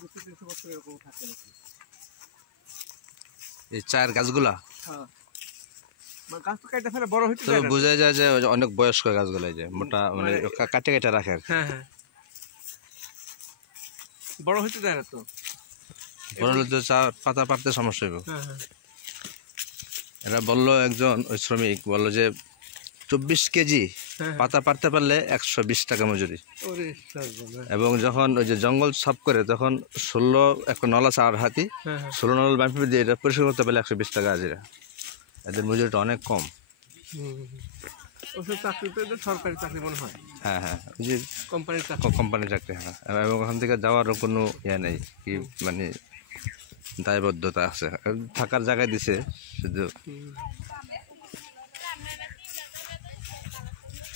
200-300 বছর এরকম থাকে নাকি? এই চায়ের গাছগুলা হ্যাঁ, মানে গাছ তো কেটে ফেলে বড় হইতে তো যায় না। বোঝা যায় যে অনেক বয়স্ক গাছগুলো, যে মোটা মানে কাটে কাটে রাখে আর কি। হ্যাঁ হ্যাঁ, বড় হইতে যায় না তো। বড় হলে তো চা পাতা পারতে সমস্যা হবে। হ্যাঁ হ্যাঁ, এরা বললো, একজন ওই শ্রমিক বললো যে 24 কেজি পাতা পারতে পারলে 120 টাকা মজুরি। ওরে সর্বনাশ। এবং যখন ওই যে জঙ্গল সাফ করে তখন 16 একটা নল আছে আর হাতি, হ্যাঁ হ্যাঁ, 16 নল বাম্পি দিয়ে এটা পরিষ্কার করতে পারলে 120 টাকা হাজিরা। এদের মজুরিটা অনেক কম। ওসব চাকরি তো এদের সরকারি চাকরি মনে হয়। হ্যাঁ হ্যাঁ, ওই যে কোম্পানির চাকরি। কোম্পানির চাকরি। হ্যাঁ, এবং ওখান থেকে যাওয়ারও কোনো ইয়ে নেই, কি মানে দায়বদ্ধতা আছে, থাকার জায়গায় দিছে শুধু।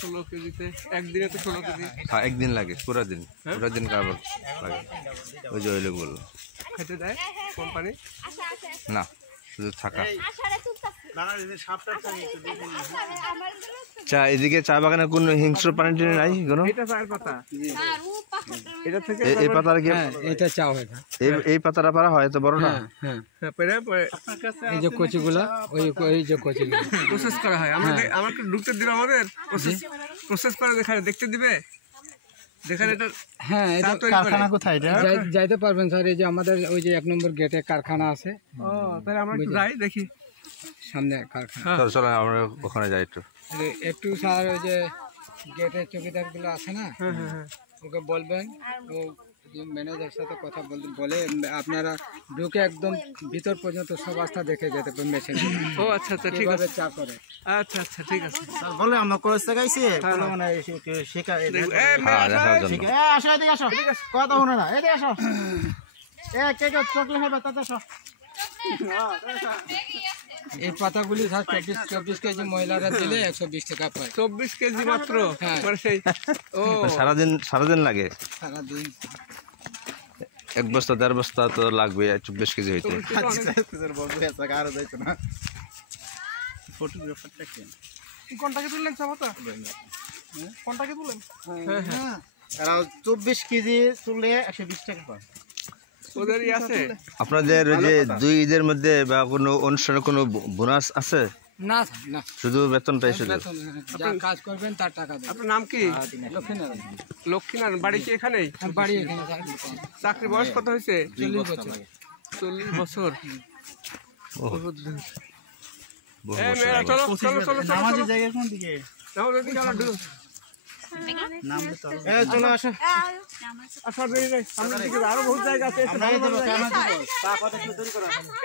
16 কেজিতে একদিনে তো 16 কেজি হ্যাঁ, একদিন লাগে, পুরো দিন কাবার লাগে। ওই যে ওই লোক বললো খেতে দেয় কোম্পানি না, শুধু থাকা। চা এদিকে চা বাগানে কোনো হিংস্র প্রাণী টেনে নাই কোনো? এটা চায়ের পাতা, এটা থেকে এই পাতার কি এটা চা হয় না, এই পাতাটা পারা হয় তো বড়টা? হ্যাঁ পেরে এই যে কচিগুলা, ওই যে কচিগুলা প্রসেস করা হয়। আমাকে ঢুকতে দিবে, আমাদের প্রসেস করে দেখতে দিবে, যেখানে এটা। হ্যাঁ, এটা কারখানা কোথায়? যাইতে পারবেন স্যার, এই যে আমাদের ওই যে 1 নম্বর গেটে কারখানা আছে। ও, তাহলে আমরা একটু যাই দেখি সামনে কারখানা। চলো আমরা ওখানে যাই একটু। একটু স্যার ওই যে গেটের চৌকিদার গুলো আছে না, হ্যাঁ হ্যাঁ হ্যাঁ, ওকে বলবেন, ও ম্যানেজার সাথে কথা বলে আপনারা ঢুকে একদম ভিতর পর্যন্ত সব রাস্তা দেখে যেতে পারেন মেশিন। ও আচ্ছা আচ্ছা, ঠিক আছে, চা করে। আচ্ছা আচ্ছা, ঠিক আছে। বলে আমরা কলেজ থেকে আইছি, মানে শেখা আসো, এদিকে আসো, কথা শুনে না, এদিকে আসো, কে কে চকলেট হবে তাতে আসো। এই পাতাগুলি স্যার 24 কেজি মহিলারা দিলে 120 টাকা পায়। 24 কেজি মাত্র? মানে সেই, ও সারাদিন লাগে, সারাদিন 1 বস্তা 1.5 বস্তা তো লাগবে 24 কেজি হইতে। কোনটাকে তুললেন চা পাতা? কোনটাকে তুলেন? হ্যাঁ হ্যাঁ, 24 কেজি তুললে 120 টাকা পায়। ওদেরই আছে। আপনাদের ওই যে 2 ঈদের মধ্যে বা কোনো অনুষ্ঠানে কোনো বোনাস আছে? না না, শুধু বেতনটাই শুধু? যা কাজ করবেন তার টাকা দেবেন। আপনার নাম কি? লক্ষ্মীনারায়ণ। লক্ষ্মীনারায়ণ। বাড়ি কি এখানেই? বাড়ি এখানে স্যার। চাকরি বয়স কত হয়েছে? 40 বছর। 40 বছর। বহুত এই মেয়েরা চলো চলো চলো চলো। নামাজের জায়গা কোন দিকে? আমাদের দিকে আমরা ঢুক। চলো আসো। আসার দেরি নেই, সামনের দিকে আরো বহুত জায়গা আছে।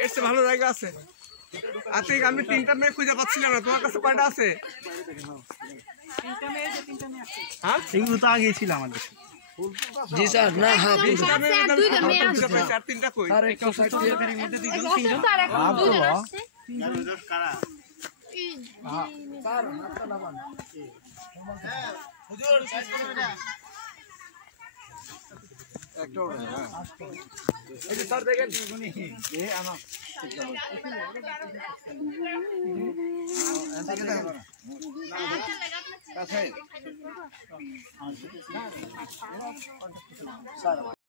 এর চেয়ে ভালো জায়গা আছে। আতিক, আমি 3টা মেয়ে খুঁজে পাচ্ছিলাম না, তোমার কাছে কয়টা আছে? হ্যাঁ, এগুলো তো আগেই ছিল আমাদের। জি স্যার, না হ্যাঁ 20টা মেয়ে খুঁজে পাইছি, আর 3টা কই? স্যার একটা সার্টিফিকেটের মধ্যে দিবেন 3 জন। কারা? স্যার হাতটা লাগান। হুজুর সাইজ করে বেটা। একটা ওটা, হ্যাঁ। এই যে স্যার দেখেন, এই আমার কাছে